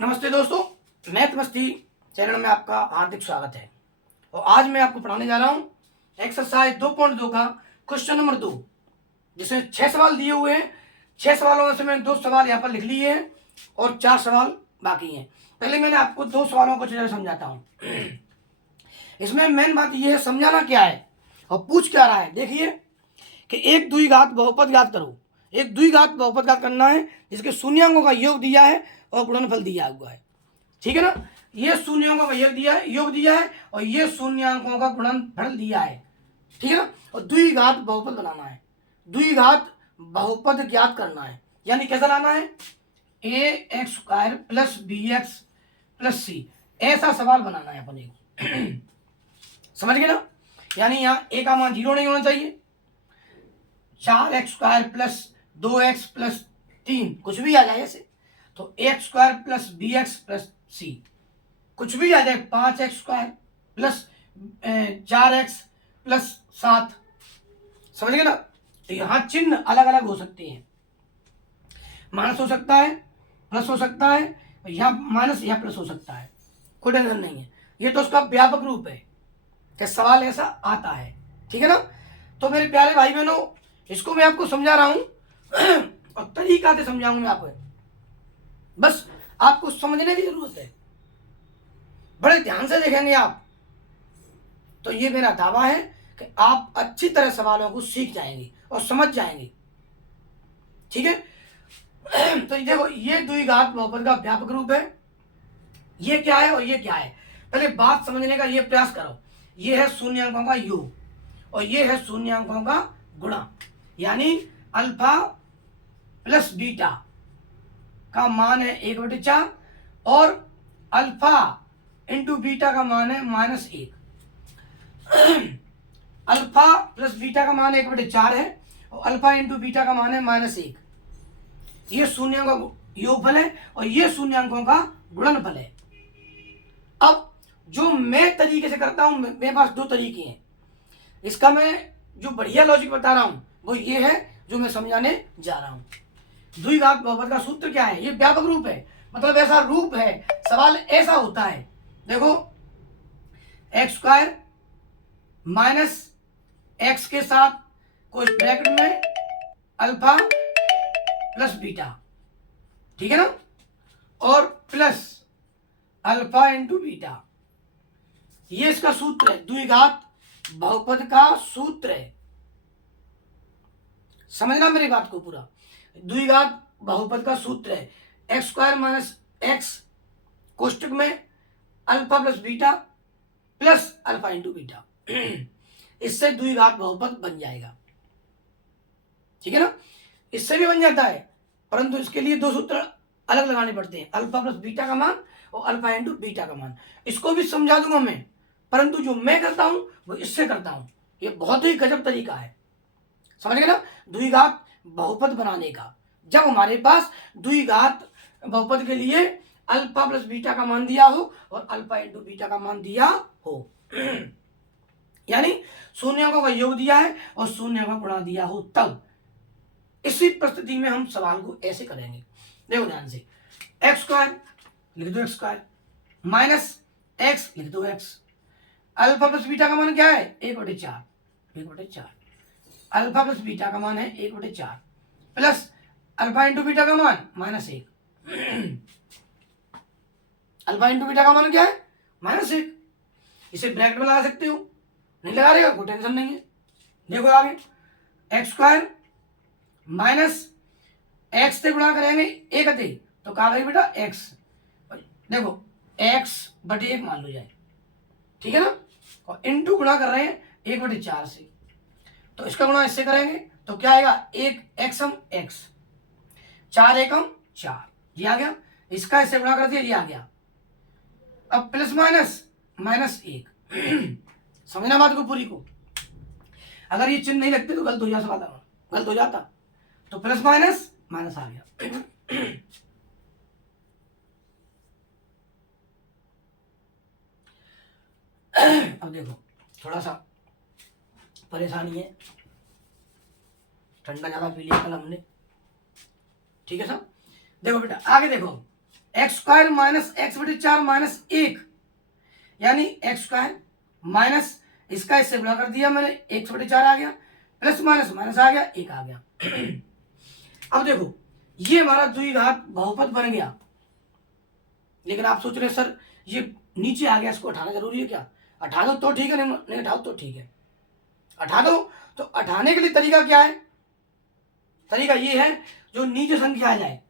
नमस्ते दोस्तों, मैथ मस्ती चैनल में आपका हार्दिक स्वागत है। और आज मैं आपको पढ़ाने जा रहा हूँ एक्सरसाइज 2.2 का क्वेश्चन नंबर 2, जिसमें 6 सवाल दिए हुए हैं। 6 सवालों में से मैंने 2 सवाल यहाँ पर लिख लिए हैं और 4 सवाल बाकी हैं। पहले मैंने आपको 2 सवालों को जरा समझाता हूँ। इसमें मेन बात यह है, समझाना क्या है और पूछ क्या रहा है। देखिए कि एक द्विघात बहुपद ज्ञात करो। एक द्विघात बहुपद ज्ञात करना है जिसके शून्यांकों का योग दिया है और गुणनफल दिया हुआ है। ठीक है ना। ये शून्यांकों का योग दिया है और ये शून्यांकों का गुणनफल दिया है। ठीक है ना। और द्विघात बहुपद बनाना है, द्विघात बहुपद ज्ञात करना है। यानी कैसा लाना है, ax² plus bx plus c, ऐसा सवाल बनाना है अपने को। समझ गए ना। यानी यहाँ a का मान 0 नहीं होना चाहिए। 4x² प्लस 2x प्लस 3 कुछ भी आ जाए ऐसे, तो x² plus bx plus c कुछ भी आ जाए। 5x² प्लस 4x प्लस 7, समझ गए ना। तो यहाँ चिन्ह अलग अलग हो सकते हैं, माइनस हो सकता है, प्लस हो सकता है, या माइनस या प्लस हो सकता है, कोई टेंशन नहीं है। ये तो उसका व्यापक रूप है कि सवाल ऐसा आता है। ठीक है ना। तो मेरे प्यारे भाई बहनों, इसको मैं आपको समझा रहा हूं और तरीका से समझाऊंगा मैं आपको, बस आपको समझने की जरूरत है। बड़े ध्यान से देखेंगे आप तो ये मेरा दावा है कि आप अच्छी तरह सवालों को सीख जाएंगे और समझ जाएंगे। ठीक है। तो देखो, ये द्विघात बहुपद का व्यापक रूप है। ये क्या है और ये क्या है, पहले बात समझने का ये प्रयास करो। ये है शून्यांकों का योग और ये है शून्यांकों का गुणा। यानी अल्फा प्लस बीटा का मान है 1/4 और अल्फा इंटू बीटा का मान है -1। अल्फा प्लस बीटा का मान 1/4 है और अल्फा इंटू बीटा का मान है -1। ये शून्यांकों का योगफल है और ये शून्यांकों का गुणनफल है। अब जो मैं तरीके से करता हूं, मेरे पास 2 तरीके हैं। इसका मैं जो बढ़िया लॉजिक बता रहा हूं वो ये है जो मैं समझाने जा रहा हूं। द्विघात बहुपद का सूत्र क्या है, ये व्यापक रूप है, मतलब ऐसा रूप है, सवाल ऐसा होता है। देखो, x² माइनस x के साथ कोई ब्रैकेट में अल्फा प्लस बीटा, ठीक है ना, और प्लस अल्फा इंटू बीटा, ये इसका सूत्र है। द्विघात बहुपद का सूत्र है, समझना मेरी बात को पूरा। द्विघात बहुपद का सूत्र है x² माइनस एक्स कोष्टक में alpha plus beta plus alpha into beta. इससे द्विघात बहुपद बन जाएगा। ठीक है ना। इससे भी बन जाता है, परंतु इसके लिए 2 सूत्र अलग लगाने पड़ते हैं, अल्फा प्लस बीटा का मान और अल्फा इंटू बीटा का मान। इसको भी समझा दूंगा मैं, परंतु जो मैं करता हूं वो इससे करता हूं। ये बहुत ही गजब तरीका है, समझ गए ना, द्विघात बहुपद बनाने का। जब हमारे पास द्विघात बहुपद के लिए अल्फा प्लस बीटा का मान दिया हो और अल्फा इंटू बीटा का मान दिया हो, यानी शून्यांकों का योग दिया है और शून्य का गुणा दिया हो, तब इसी परिस्थिति में हम सवाल को ऐसे करेंगे। देखो ध्यान से, x² लिख दो x² माइनस x लिख दो x, अल्फा प्लस बीटा का मान क्या है 1/4, अल्फा प्लस बीटा का मान है 1/4 प्लस अल्फा इंटू बीटा का मान -1। अल्फा इंटू बीटा का मान क्या है -1। इसे ब्रैकेट में लगा सकते हो, नहीं लगा रहे हो कोई टेंशन नहीं है। देखो आगे, x² माइनस x से गुणा करेंगे 1 अति तो कहा गई बेटा x, देखो x/1 मान लो जाए, ठीक है ना, और इंटू गुणा कर रहे हैं 1/4 से, तो इसका गुणा इससे करेंगे तो क्या आएगा 1 xm x, 4 एकम 4, ये आ गया। इसका इससे गुणा कर दिया, ये आ गया। अब प्लस माइनस -1। समझना बात को पूरी को। अगर ये चिन्ह नहीं लगते तो गलत हो जाता, तो प्लस माइनस माइनस आ गया। अब देखो, थोड़ा सा परेशानी है, ठंडा ज्यादा पी लिया कल हमने। ठीक है साहब। देखो बेटा आगे देखो, एक्स स्क्वायर माइनस एक्स बटे 4 माइनस 1, यानी एक्स स्क्वायर माइनस इसका इससे गुणा कर दिया मैंने, 1/4 आ गया, प्लस माइनस माइनस आ गया, 1 आ गया। अब देखो ये हमारा द्विघात बहुपद बन गया, लेकिन आप सोच रहे सर ये नीचे आ गया, इसको हटाना जरूरी है क्या? हटा दो तो ठीक है, नहीं हटाओ तो ठीक है, हटा दो। तो हटाने के लिए तरीका क्या है? तरीका ये है जो नीचे संख्या आ जाए,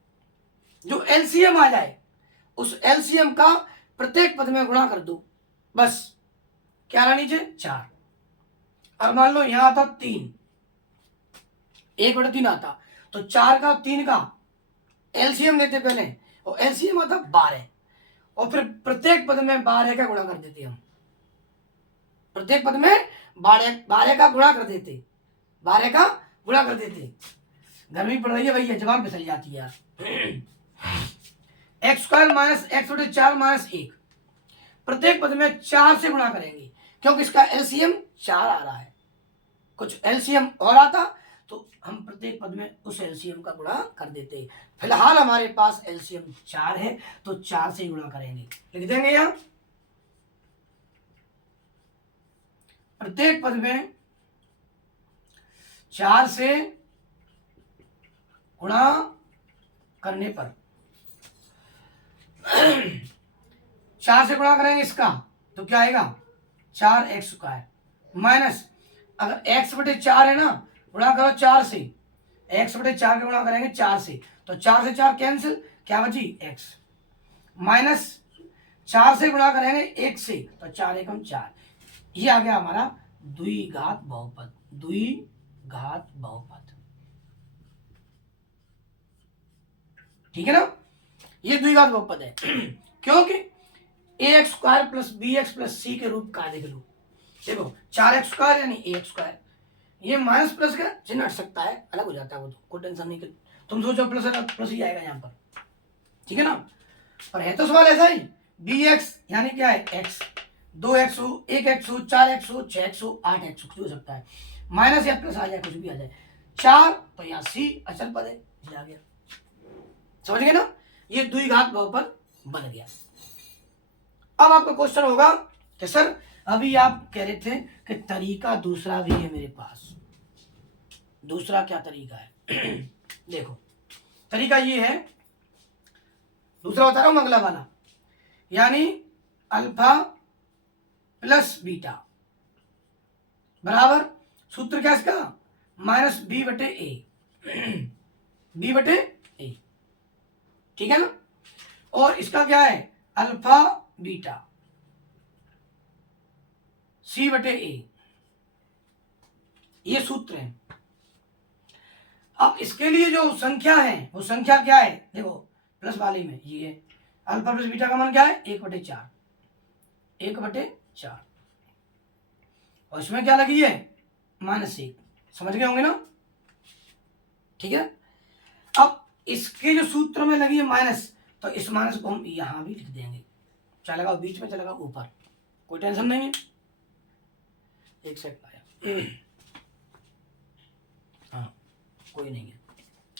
जो एलसीएम आ जाए, उस एलसीएम का प्रत्येक पद में गुणा कर दो, बस। क्या रहा नीचे? 4। अब मान लो यहां आता 3, 1/3 आता, तो 4 का 3 का एलसीएम लेते पहले, और एलसीएम आता 12, और फिर प्रत्येक पद में 12 का गुणा कर देते हम, प्रत्येक पद में 12 का गुणा कर देते, 12 का गुणा कर देते। गर्मी पड़ रही है भैया, जवान फिसल जाती है यार। एक्स स्क्वायर माइनस एक्स बटे 4 माइनस 1, प्रत्येक पद में 4 से गुणा करेंगे, क्योंकि इसका एलसीएम 4 आ रहा है। कुछ एलसीएम और आता तो हम प्रत्येक पद में उस एलसीएम का गुणा कर देते। फिलहाल हमारे पास एलसीएम 4 है, तो 4 से गुणा करेंगे, लिख देंगे यहां प्रत्येक पद में 4 से गुणा करने पर 4 से गुणा करेंगे इसका तो क्या आएगा? 4x स्क्वायर माइनस, अगर x बटे 4 है ना, गुणा करो 4 से, x बटे 4 का गुणा करेंगे 4 से, तो 4 से 4 कैंसिल, क्या बची? x माइनस 4 से गुणा करेंगे 1 से, तो 4 एकम 4। ये आ गया हमारा द्विघात बहुपद, द्विघात बहुपद, ठीक है ना? ये द्विघात बहुपद है क्योंकि ax square plus bx plus c के रूप का लिख लो। देखो 4x स्क्वायर यानी ax स्क्वायर, ये माइनस प्लस का चिन्ह हट सकता है, अलग हो जाता है वो, तो कोई टेंशन नहीं, तुम सोचो प्लस है प्लस ही आएगा यहाँ पर, ठीक है ना? पर है तो सवाल ऐसा ही, bx यानी क्या है? x, 2x हो, 1x हो, 4x हो, 6x हो, 8x हो, हो सकता है, माइनस या प्लस आ जाए, कुछ भी आ जाए। 4 तो यहाँ c अचल पद है, ये आ गया, समझ गए ना? ये द्विघात बहुपद बन गया। अब आपका क्वेश्चन होगा कि सर अभी आप कह रहे थे कि तरीका दूसरा भी है मेरे पास, दूसरा क्या तरीका है? देखो तरीका ये है, दूसरा बता रहा हूं, अगला वाला, यानी अल्फा प्लस बीटा बराबर, सूत्र क्या इसका? माइनस बी बटे ए, बी बटे ए, ठीक है ना? और इसका क्या है? अल्फा बीटा सी बटे ए, ये सूत्र है। अब इसके लिए जो संख्या है वो संख्या क्या है? देखो प्लस वाली में ये है, अल्फा प्लस बीटा का मान क्या है? 1/4, 1/4, और इसमें क्या लगी है? -1, समझ गए होंगे ना? ठीक है। अब इसके जो सूत्र में लगी है माइनस, तो इस माइनस को हम यहां भी लिख देंगे, चलेगा बीच में, चलेगा ऊपर, कोई टेंशन नहीं है। एक सेकंड आया, हाँ कोई नहीं है।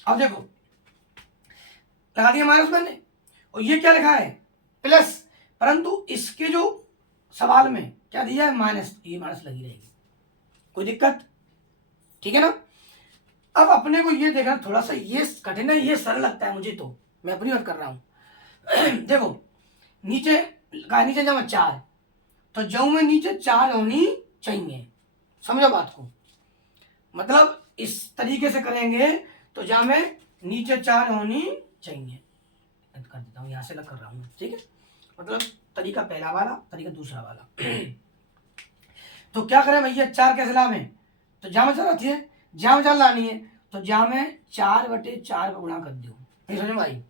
अब देखो लगा दिया माइनस मैंने, और ये क्या लिखा है? प्लस, परंतु इसके जो सवाल में क्या दिया है? माइनस, ये माइनस लगी रहेगी, कोई दिक्कत? ठीक है ना? अब अपने को ये देखना थोड़ा सा, ये कठिन है, ये सरल लगता है मुझे, तो मैं अपनी बात कर रहा हूं। देखो नीचे नीचे जमा 4, तो जऊ में नीचे 4 होनी चाहिए, समझो बात को, मतलब इस तरीके से करेंगे तो जहां में नीचे 4 होनी चाहिए, कर देता हूं, यहां से लग कर रहा हूं, ठीक है? मतलब तरीका पहला वाला, तरीका दूसरा वाला। तो क्या करें भैया, 4 कैसे लावे? तो जहां में 4 आती है, जहां में 4 लानी है, तो जहां में 4/4 का गुणा कर दो, नहीं समझ में आई?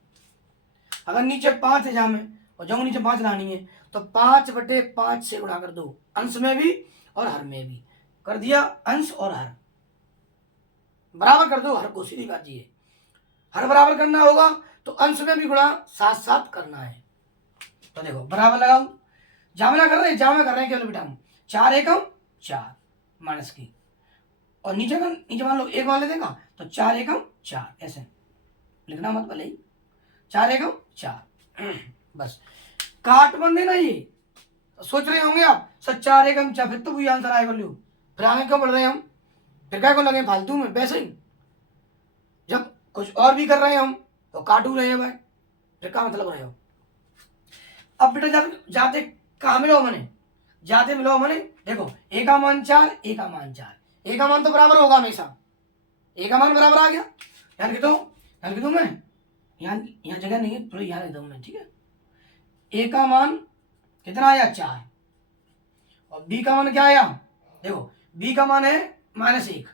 अगर नीचे 5 है जहां में, और जहां नीचे 5 लानी है, तो 5/5 से गुणा कर दो, अंश में भी और हर में भी, कर दिया अंश और हर बराबर कर दो, हर को सीधी बात ये, हर बराबर करना होगा तो अंश में भी गुणा साथ साथ करना है। तो देखो बराबर लगाओ, जामना कर रहे हैं, जामा कर रहे हैं केवल बेटा हम, 4 एकम 4 माइनस की, और नीचे का नीचे मान लो 1 मान ले देगा, तो 4 एकम 4, ऐसे लिखना मत भले ही, 4 एकम 4। बस काट बन देना ये। सोच रहे होंगे आप सर 4 एकम 4, फिर तो वही आंसर आएगा। लो फिर आगे क्यों बढ़ रहे हैं हम, फिर क्या को लगे फालतू में। वैसे ही जब कुछ और भी कर रहे हैं हम तो काटू रहे हैं भाई, फिर क्या मतलब रहे हो। अब बेटा जब जाते कहाँ मिलो मैंने, जाते मिलो मैंने, देखो ए का मान 4, ए का मान 4, ए का मान तो बराबर होगा हमेशा, ए का मान बराबर आ गया। ध्यान लिख दूं मैं, यहाँ जगह नहीं है, थोड़ी यहाँ लिख दूं मैं, ठीक है। ए का मान कितना आया 4, और बी का मान क्या आया, देखो बी का मान है -1,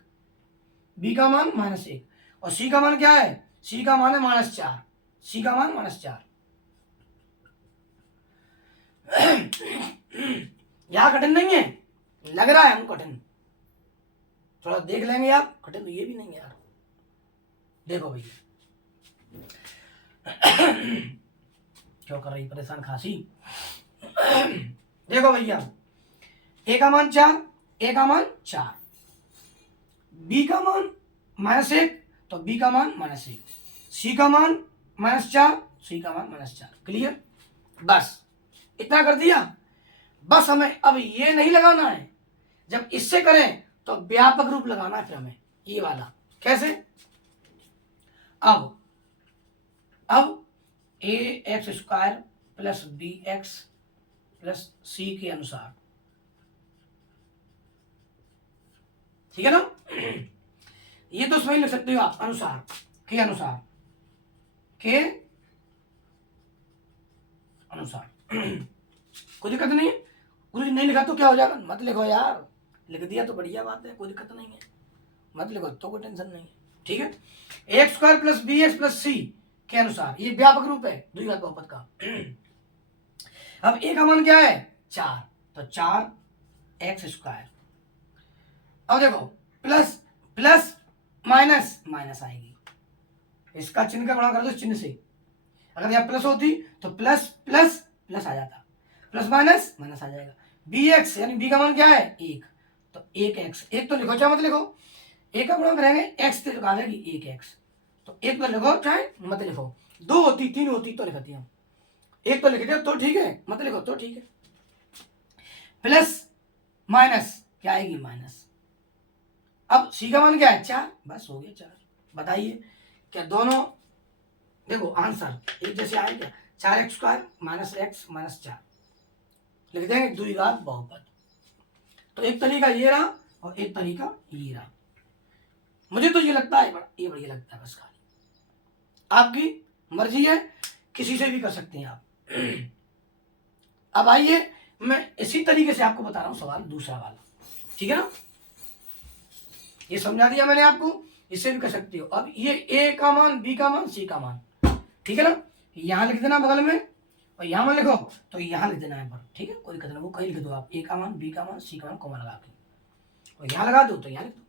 बी का मान -1, और सी का मान क्या है, सी का मान है -4, सी का मान -4। यहां कठिन नहीं है, लग रहा है हमको कठिन, थोड़ा देख लेंगे आप, कठिन तो ये भी नहीं है यार। देखो भैया क्यों कर रही परेशान खांसी। देखो भैया ए का मान 4, ए का मान 4, बी का मान -1 तो बी का मान -1, सी का मान -4, सी का मान -4। क्लियर, बस इतना कर दिया। बस हमें अब ये नहीं लगाना है, जब इससे करें तो व्यापक रूप लगाना है फिर हमें ये वाला। कैसे, अब a x square plus b x plus c के अनुसार, ठीक है ना। ये तो उसमें लिख सकते हो आप, अनुसार के अनुसार, के अनुसार। कोई दिक्कत नहीं है, कुछ नहीं लिखा तो क्या हो जाएगा, मत लिखो यार, लिख दिया तो बढ़िया बात है, कोई दिक्कत नहीं है, मत लिखो तो कोई टेंशन नहीं है, ठीक है। A square plus b x plus c के अनुसार, ये व्यापक रूप है द्विघात बहुपद का। अब ए का मान क्या है 4, तो 4 एक्स स्क्वायर। अब देखो प्लस प्लस माइनस माइनस आएगी, इसका चिन्ह का गुणा कर दो चिन्ह से, अगर यहाँ प्लस होती तो प्लस प्लस प्लस आ जाता, प्लस माइनस माइनस आ जाएगा। बी एक्स यानी बी का मान क्या है 1, तो 1 एक्स, एक तो लिखो चाहे मत लिखो, एक का गुणा करेंगे एक्स से आ जाएगी 1 एक्स, तो एक तो लिखो चाहे मत लिखो, 2 होती 3 होती तो लिखती हम, एक तो लिख दो तो ठीक है, मत लिखो तो ठीक है। प्लस माइनस क्या आएगी माइनस। अब सी का मान क्या है 4, बस हो गया 4। बताइए क्या दोनों, देखो आंसर एक जैसे आए क्या, 4 एक्स स्क्वायर -x -4 लिख देंगे द्विघात बहुपद। तो एक तरीका ये रहा और एक तरीका ये रहा, मुझे तो ये लगता है ये बढ़िया लगता है, बस खाली आपकी मर्जी है, किसी से भी कर सकते हैं आप। अब आइए मैं इसी तरीके से आपको बता रहा हूं सवाल दूसरा वाला, ठीक है ना। ये समझा दिया मैंने आपको, इससे भी कर सकते हो। अब ये ए का मान, बी का मान, सी का मान, ठीक है ना, यहां लिख देना बगल में, और यहां मान लिखो तो यहां लिख देना है पर, ठीक है, कोई दिक्कत नहीं, वो कहीं लिख दो आप, ए का मान, बी का मान, सी का मान कॉमा लगा के, और यहां लगा दो तो यहां लिख दो,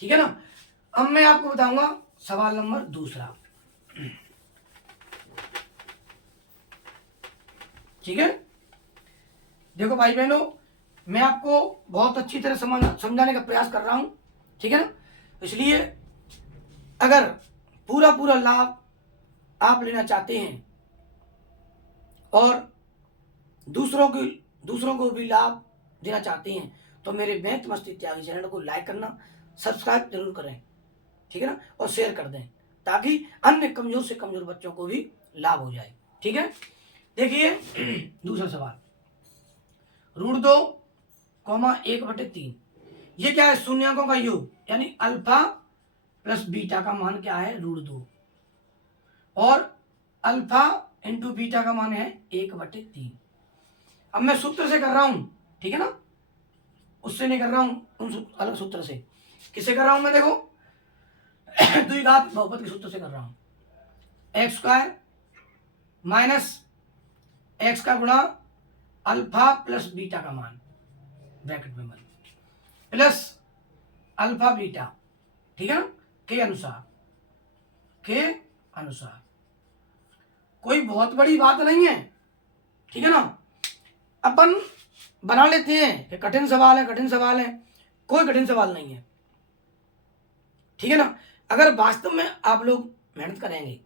ठीक है ना। अब मैं आपको बताऊंगा सवाल नंबर दूसरा, ठीक है। देखो भाई बहनों, मैं आपको बहुत अच्छी तरह समझाने का प्रयास कर रहा हूं, ठीक है ना, इसलिए अगर पूरा पूरा लाभ आप लेना चाहते हैं और दूसरों को भी लाभ देना चाहते हैं तो मेरे मैथ मस्ती त्यागी चैनल को लाइक करना, सब्सक्राइब जरूर करें, ठीक है ना, और शेयर कर दें ताकि अन्य कमजोर से कमजोर बच्चों को भी लाभ हो जाए, ठीक है। देखिए दूसरा सवाल, √2,1/3, ये क्या है, शून्यांकों का योग, यानी अल्फा प्लस बीटा का मान क्या है √2, और अल्फा इंटू बीटा का मान है 1/3। अब मैं सूत्र से कर रहा हूं, ठीक है ना, उससे नहीं कर रहा हूं, उन अलग सूत्र से, किससे कर रहा हूं मैं, देखो द्विघात बहुपद के सूत्र से कर रहा हूं, एक्स स्क्वायर माइनस एक्स का गुणा अल्फा प्लस बीटा का मान ब्रैकेट में बन प्लस अल्फा बीटा, ठीक है ना, के अनुसार कोई बहुत बड़ी बात नहीं है, ठीक है ना। अपन बना लेते हैं कि कठिन सवाल है, कोई कठिन सवाल नहीं है, ठीक है ना। अगर वास्तव में आप लोग मेहनत करेंगे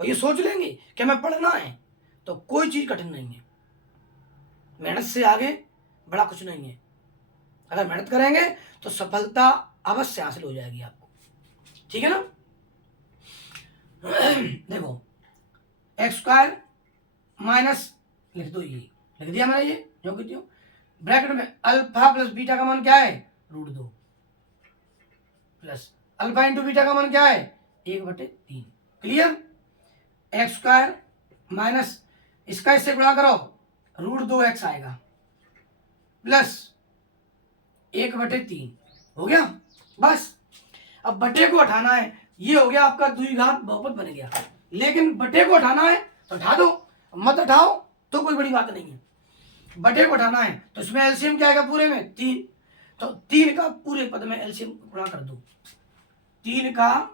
और ये सोच लेंगे कि हमें पढ़ना है, तो कोई चीज कठिन नहीं है। मेहनत से आगे बड़ा कुछ नहीं है। अगर मेहनत करेंगे तो सफलता अवश्य हासिल हो जाएगी आपको, ठीक है ना। देखो एक्स स्क्वायर माइनस, लिख दो, ये लिख दिया मैंने, ये जो कि त्यों ब्रैकेट में अल्फा प्लस बीटा का मान क्या है, √2, प्लस अल्फा इंटू बीटा का मान क्या है, 1/3। क्लियर। एक्स स्क्वायर माइनस इसका इससे गुणा करो, √2x आएगा, प्लस 1/3 हो गया। बस अब बटे को हटाना है, ये हो गया आपका द्विघात बहुपद बन गया। लेकिन बटे को हटाना है तो हटा दो, मत हटाओ तो कोई बड़ी बात नहीं है। बटे को हटाना है तो इसमें एलसीएम क्या आएगा, पूरे में 3, तो 3 का पूरे पद में एलसीएम गुणा कर दो। 3 का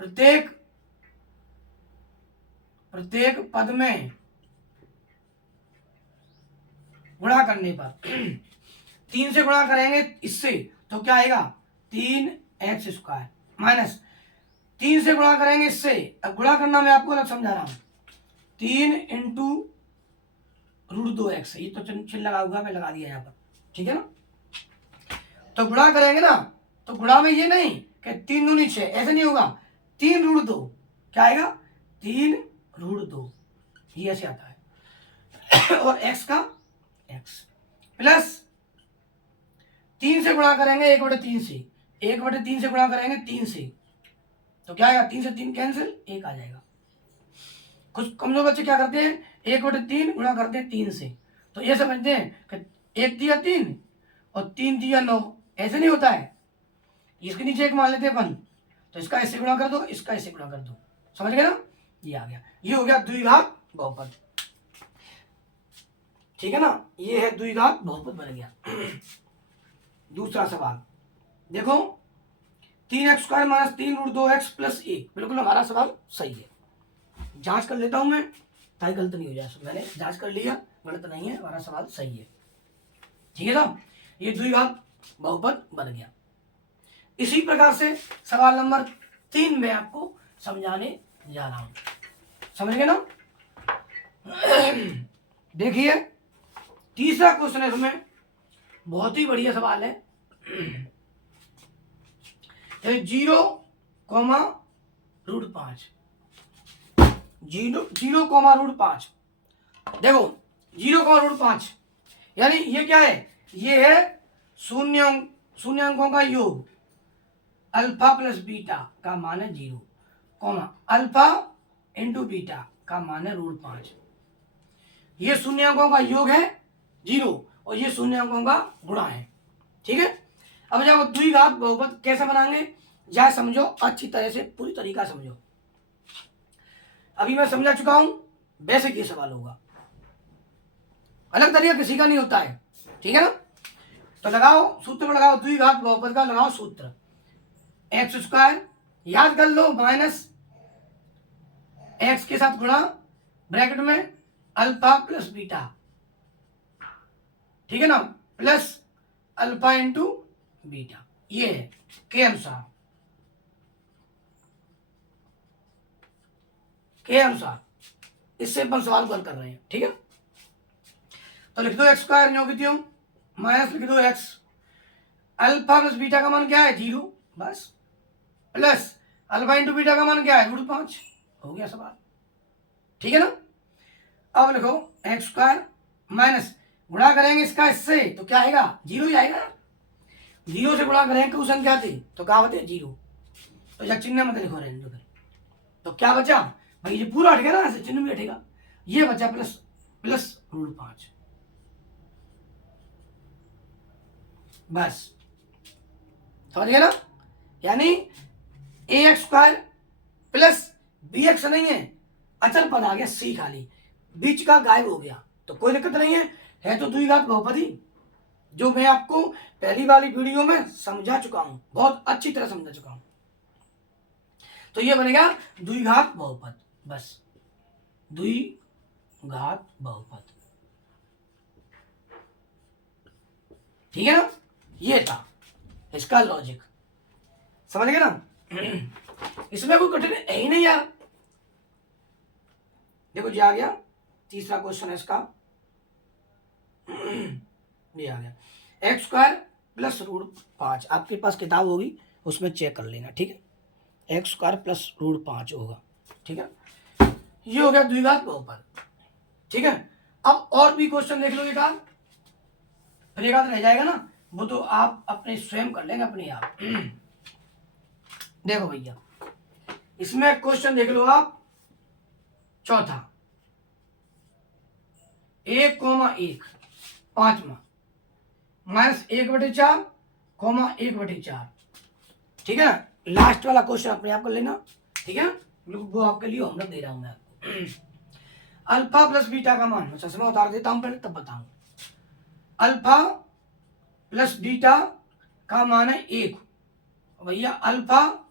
प्रत्येक पद में गुणा करने पर 3 से गुणा करेंगे इससे तो क्या आएगा, 3x² माइनस 3 से गुणा करेंगे इससे, अब गुणा करना मैं आपको अलग समझा रहा हूं, 3 इंटू √2x, ये तो चिन्ह लगा हुआ मैं लगा दिया यहाँ पर, ठीक है ना। तो गुणा करेंगे ना, तो गुणा में ये नहीं कि 3 दूनी 6, ऐसे नहीं होगा, 3√2 क्या आएगा, 3√2, ये ऐसे आता है। और x का x प्लस 3 से गुणा करेंगे 1/3 से, 1/3 से गुणा करेंगे 3 से, तो क्या आएगा, 3 से 3 कैंसिल, 1 आ जाएगा। कुछ कमजोर बच्चे क्या करते हैं, 1/3 गुणा करते हैं 3 से, तो ये समझते हैं कि 1 दिया 3 और 3 दिया 9, ऐसे नहीं होता है। इसके नीचे 1 मान लेते हैं अपन, तो इसका ऐसे गुणा कर दो, इसका ऐसे गुणा कर दो, समझ गए ना। ये आ गया, ये हो गया द्विघात बहुपद, ठीक है ना, ये है द्विघात बहुपद बन गया। दूसरा सवाल देखो, 3x² माइनस 3√2x प्लस 1, बिल्कुल हमारा सवाल सही है। जांच कर लेता हूं मैं ताकि गलत नहीं हो जाए, मैंने जांच कर लिया, गलत नहीं है, हमारा सवाल सही है, ठीक है ना। ये द्विघात बहुपद बन गया। इसी प्रकार से सवाल नंबर 3 में आपको समझाने जा रहा हूं, समझ गए ना। देखिए तीसरा क्वेश्चन है इसमें, बहुत ही बढ़िया सवाल है। 0, √5, 0, 0, देखो 0, यानी ये क्या है, ये है शून्यांकों का योग, अल्फा प्लस बीटा का मान है 0, अल्फा इंटू बीटा का मान है √5। ये शून्यांकों का योग है 0 और ये शून्यांकों का गुणा है, ठीक है। अब जब द्विघात बहुपद कैसे बनाएंगे, या समझो अच्छी तरह से, पूरी तरीका समझो। अभी मैं समझा चुका हूं, वैसे ये सवाल होगा, अलग तरीका किसी का नहीं होता है, ठीक है ना। तो लगाओ सूत्र में, लगाओ द्विघात बहुपद का लगाओ सूत्र, x² याद कर लो, माइनस x के साथ गुणा, ब्रैकेट में अल्फा प्लस बीटा, ठीक है ना, प्लस अल्फा इंटू बीटा, ये है के अनुसार, इससे अपन सवाल को हल कर रहे हैं, ठीक है। तो लिख दो x² जो कि त्यों, माइनस लिख दो x, अल्फा प्लस बीटा का मान क्या है 0, बस, प्लस अल्फा इंटू बीटा का मान क्या है √5, हो गया सवाल, ठीक है ना। अब लिखो x² माइनस गुणा करेंगे इसका इससे तो क्या आएगा, 0 ही आएगा। 0 से गुणा करेंगे क्वेश्चन क्या थे, तो क्या होते 0, तो या चिन्ह मत लिखो, रहने दो। तो क्या बचा भाई, ये पूरा हट गया ना, ऐसे चिन्ह भी हटेगा, ये बचा प्लस √5, बस, समझ गए ना। यानी ax² प्लस bx नहीं है, अचल पद आ गया c, खाली बीच का गायब हो गया, तो कोई दिक्कत नहीं है तो द्विघात बहुपद ही, जो मैं आपको पहली वाली वीडियो में समझा चुका हूं, बहुत अच्छी तरह समझा चुका हूं। तो ये बनेगा द्विघात बहुपद, बस, द्विघात बहुपद, ठीक है ना। ये था इसका लॉजिक, समझ गए ना। इसमें कोई कठिन है ही नहीं यार। देखो जी आ गया, तीसरा क्वेश्चन है इसका, ये आ गया एक्स स्क्वायर प्लस रूट 5। आपके पास किताब होगी उसमें चेक कर लेना, ठीक है। एक्स स्क्वायर प्लस रूट 5 होगा, ठीक है। ये हो गया द्विघात बहुपद, ठीक है। अब और भी क्वेश्चन देख लो एक आध, फिर एक आध रह जाएगा ना, वो तो आप अपने स्वयं कर लेंगे अपने आप। देखो भैया इसमें क्वेश्चन देख लो आप, चौथा 1,1 पांचवा -1/4 1/4, ठीक है। लास्ट वाला क्वेश्चन अपने आप कर लेना, ठीक है। वो आपके लिए होमवर्क दे रहा हूं मैं आपको। अल्फा प्लस बीटा का मान, मैं चश्मा उतार देता हूं पहले तब बताऊं। अल्फा प्लस बीटा का मान है 1 भैया, अल्फा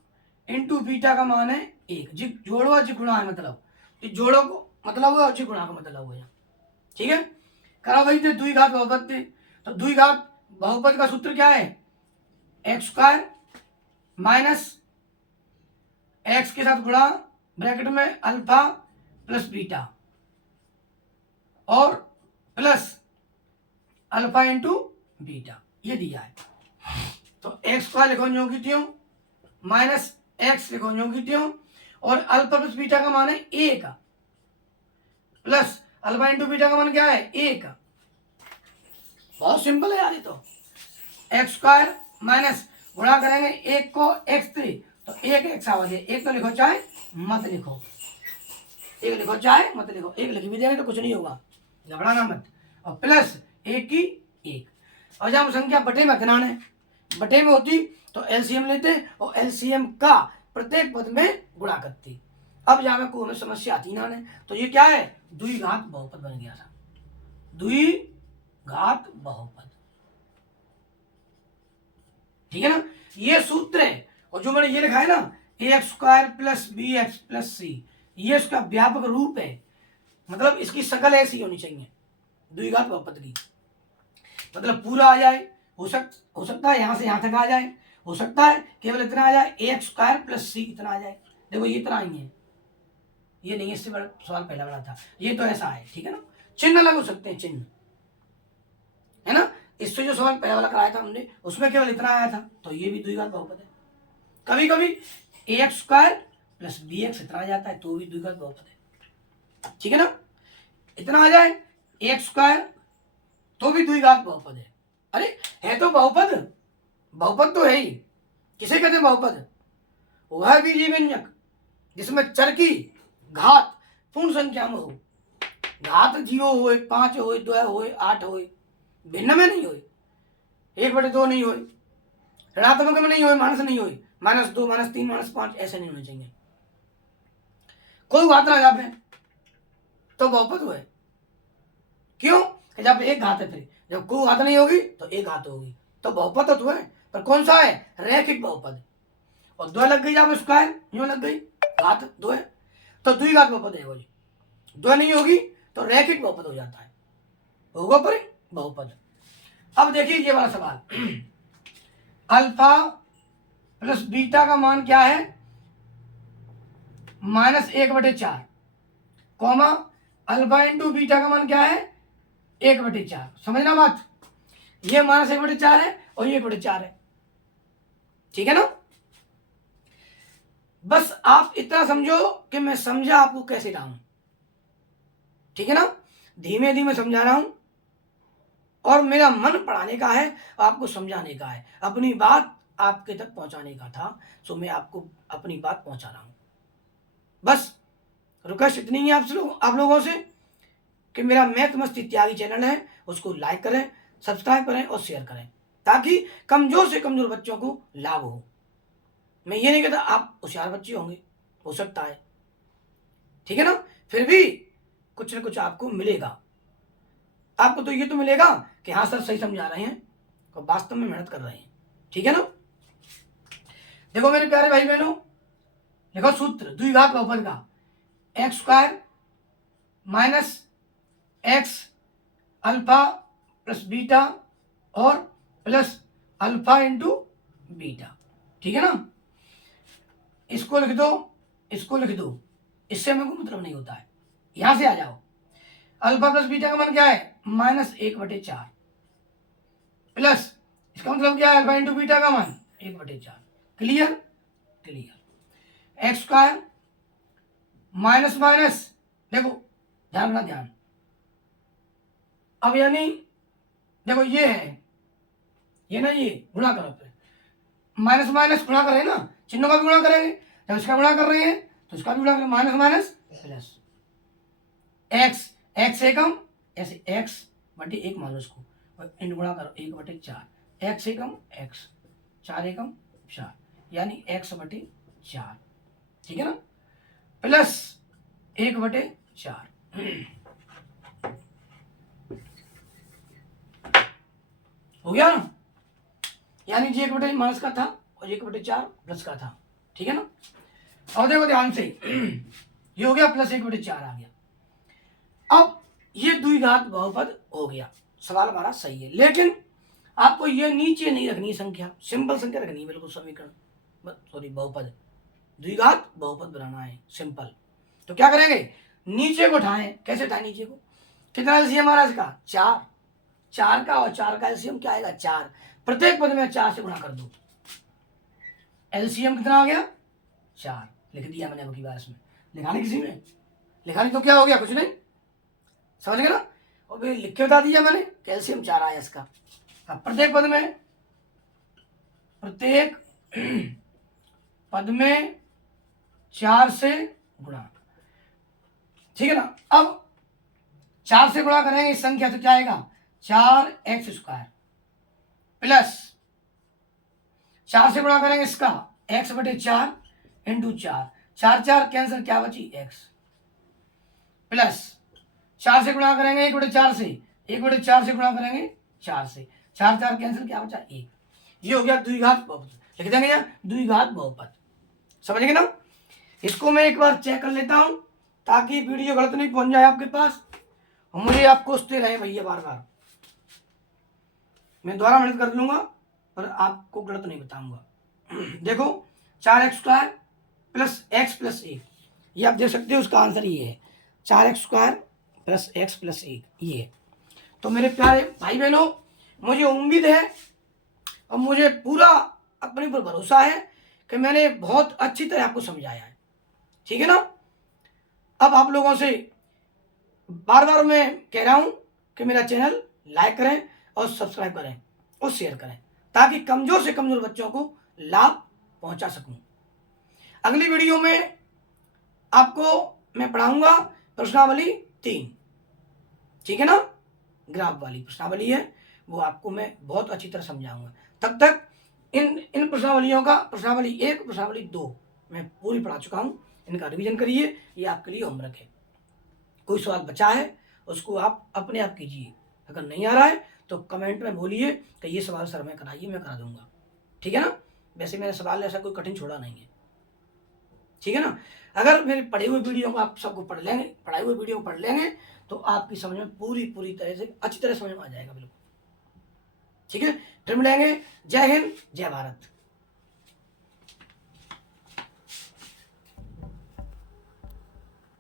इंटू बीटा का मान है 1। जी जोड़ो जी गुणा है, मतलब जोड़ो को मतलब हुआ, जी गुणा का मतलब हुआ, ठीक है। करा वही थे द्विघात बहुपद थे, तो द्विघात बहुपद का सूत्र क्या है, एक्स स्क्वायर माइनस एक्स के साथ गुणा ब्रैकेट में अल्फा प्लस बीटा और प्लस अल्फा इंटू बीटा, ये दिया है। तो एक्स स्क्वायर लिखो जो की त्यों, माइनस एक्स लिखो जो की त्यों, और अल्फा प्लस बीटा का मान है 1 प्लस अल्फा इंटू बीटा का मान क्या है 1। बहुत सिंपल है यार ये तो। एक्स स्क्वायर माइनस गुणा करेंगे 1 को x3, तो 1 एक्स आवाज है, 1 तो लिखो चाहे मत लिखो, 1 लिखो चाहे मत लिखो, 1 लिख भी देंगे तो कुछ नहीं होगा, घबराना मत। और प्लस 1 की 1, और जब हम संख्या बटे में ध्यान है, बटे में होती तो एलसीएम लेते और एलसीएम का प्रत्येक पद में गुणा करती। अब जहां में कोई समस्या आती ना है, तो ये क्या है, द्विघात बहुपद बन गया था, द्विघात बहुपद, ठीक है ना। ये सूत्र है, और जो मैंने ये लिखा है ना x square plus b x plus c, ये इसका व्यापक रूप है, मतलब इसकी शकल ऐसी होनी चाहिए द्विघात बहुपद की, मतलब पूरा आ जाए, हो सकता है यहां से यहां तक आ जाए, हो सकता है केवल इतना आ जाए एक्स स्क्वायर प्लस सी इतना आ जाए। देखो ये इतना ही है, ये नहीं, इससे बड़ा सवाल पहला बड़ा था, ये तो ऐसा है, ठीक है ना। चिन्ह अलग हो सकते हैं, चिन्ह है ना। इससे जो सवाल पहला वाला कराया था हमने उसमें केवल इतना आया था, तो ये भी द्विघात बहुपद है। कभी कभी x square plus b x इतना आ जाता है तो भी द्विघात बहुपद है, ठीक है ना। इतना आ जाए एक्स स्क्वायर तो भी द्विघात बहुपद है। अरे है तो बहुपद, बहुपद तो है ही, किसे कहते हैं बहुपद, वह बीजीय व्यंजक जिसमें चर की घात पूर्ण संख्या में हो, घात 0 हो, 5 हो, 2 हो, 8 हो, भिन्न में नहीं हो, 1/2 नहीं हो, ऋणात्मक में नहीं हो, माइनस नहीं हो, -2 -3 -5 ऐसे नहीं होने चाहिए। कोई बात ना जाए तो बहुपद हुए, क्यों कि जब एक घात है, फिर जब कोई घात नहीं होगी तो एक घात होगी, तो बहुपद तो है, पर कौन सा है, रैखिक बहुपद। और 2 लग गई जब स्क्वायर यूं लग गई, घात 2 है तो द्विघात बहुपद है, वो 2 नहीं होगी तो रैखिक बहुपद हो जाता है, होगा पर बहुपद। अब देखिए ये वाला सवाल, अल्फा प्लस बीटा का मान क्या है, -1/4, कॉमा अल्फा इंटू बीटा का मान क्या है 1/4। समझना बात, ये -1/4 है और ये 1/4 है, ठीक है ना। बस आप इतना समझो कि मैं समझा आपको कैसे रहा हूं, ठीक है ना। धीमे धीमे समझा रहा हूं और मेरा मन पढ़ाने का है, आपको समझाने का है, अपनी बात आपके तक पहुंचाने का था, सो मैं आपको अपनी बात पहुंचा रहा हूं। बस रिक्वेस्ट इतनी है आप लोगों से कि मेरा मैथ मस्ती त्यागी चैनल है उसको लाइक करें, सब्सक्राइब करें और शेयर करें, ताकि कमजोर से कमजोर बच्चों को लाभ हो। मैं ये नहीं कहता आप होशियार बच्चे होंगे, हो सकता है, ठीक है ना, फिर भी कुछ ना कुछ आपको मिलेगा। आपको तो ये तो मिलेगा कि हाँ सर सही समझा रहे हैं और वास्तव में मेहनत कर रहे हैं, ठीक है ना। देखो मेरे प्यारे भाई बहनों, देखो सूत्र द्विघात बहुपद का, x square minus x alpha plus beta और प्लस अल्फा इंटू बीटा, ठीक है ना। इसको लिख दो, इसको लिख दो, इससे हमें कोई मतलब नहीं होता है। यहां से आ जाओ, अल्फा प्लस बीटा का मान क्या है, -1/4 प्लस इसका मतलब क्या है, अल्फा इंटू बीटा का मान 1/4। Clear, clear. X square minus minus, देखो ध्यान रखना, ध्यान। अब यानी देखो ये है, ये ना, ये गुणा करो, पे माइनस माइनस गुणा करें ना, चिन्हों का भी गुणा करेंगे। जब इसका गुणा कर रहे हैं तो इसका भी गुणा करें, minus minus plus. X, x एकम, ऐसे एक्स बटे एक मान लो इसको, और इन गुणा करो 1/4, एक्स एकम एक्स, 4 एकम 4, यानी एक्स बटे 4, ठीक है ना, प्लस 1/4। हो गया ना, यानी जी 1/, माइनस का था और 1/4 प्लस का था, ठीक है ना। और देखो ध्यान से, ये हो गया प्लस 1/4 आ गया। अब ये द्विघात बहुपद हो गया, सवाल हमारा सही है, लेकिन आपको ये नीचे नहीं रखनी संख्या, सिंपल संख्या रखनी है, बिल्कुल समीकरण, सॉरी बहुपद, द्विघात बहुपद बनाना है सिंपल। तो क्या करेंगे, नीचे को उठाएं, कैसे उठाएं नीचे को, कितना एलसीएम आ रहा है इसका, 4, 4 का, और 4 का एलसीएम क्या आएगा, 4, प्रत्येक पद में 4 से गुणा कर दो, एलसीएम कितना आ गया, 4, लिख दिया मैंने अब की बार, इसमें लिखाने किसी में, लिखाने तो क्या हो गया, कुछ नहीं, समझ गए ना। और फिर लिख के बता दिया मैंने, कैल्शियम 4 आया इसका। अब प्रत्येक पद में 4 से गुणा, ठीक है ना। अब 4 से गुणा करेंगे इस संख्या, तो क्या आएगा, 4x² प्लस 4 से गुणा करेंगे इसका, x/4 इंटू 4, 4 4 कैंसिल, क्या बची, x, प्लस 4 से गुणा करेंगे 1/4 से, 1/4 से गुणा करेंगे 4 से, 4 4 कैंसिल, क्या बचा, 1। ये हो गया द्विघात बहुपद, लिख देंगे यहाँ द्विघात बहुपद, समझ गए ना। इसको मैं एक बार चेक कर लेता हूं, ताकि वीडियो गलत नहीं पहुंच जाए आपके पास, और मुझे आप कोसते रहे भैया बार बार, मैं दोबारा मेहनत कर लूंगा पर आपको गलत नहीं बताऊंगा। देखो 4x² प्लस x प्लस 1, ये आप देख सकते हो, उसका आंसर ये है 4x² प्लस x प्लस 1, ये। तो मेरे प्यारे भाई बहनों, मुझे उम्मीद है और मुझे पूरा अपने पर भरोसा है कि मैंने बहुत अच्छी तरह आपको समझाया है, ठीक है ना। अब आप लोगों से बार बार मैं कह रहा हूं कि मेरा चैनल लाइक करें और सब्सक्राइब करें और शेयर करें, ताकि कमजोर से कमजोर बच्चों को लाभ पहुंचा सकूं। अगली वीडियो में आपको मैं पढ़ाऊंगा प्रश्नावली 3, ठीक है ना, ग्राफ वाली प्रश्नावली है, वो आपको मैं बहुत अच्छी तरह समझाऊंगा। तब तक इन प्रश्नावलियों का, प्रश्नावली 1 प्रश्नावली 2 मैं पूरी पढ़ा चुका हूं, इनका रिवीजन करिए, ये आपके लिए होमवर्क है। कोई सवाल बचा है उसको आप अपने आप कीजिए, अगर नहीं आ रहा है तो कमेंट में बोलिए कि ये सवाल सर मैं कराइए, मैं करा दूंगा, ठीक है ना। वैसे मेरा सवाल ऐसा कोई कठिन छोड़ा नहीं है, ठीक है ना। अगर मेरे पढ़े हुए वीडियो को आप सबको पढ़ लेंगे, पढ़ाई हुए वीडियो को पढ़ लेंगे, तो आपकी समझ में पूरी तरह से अच्छी तरह समझ में आ जाएगा, बिल्कुल, ठीक है। फिर मिलेंगे, जय हिंद जय भारत।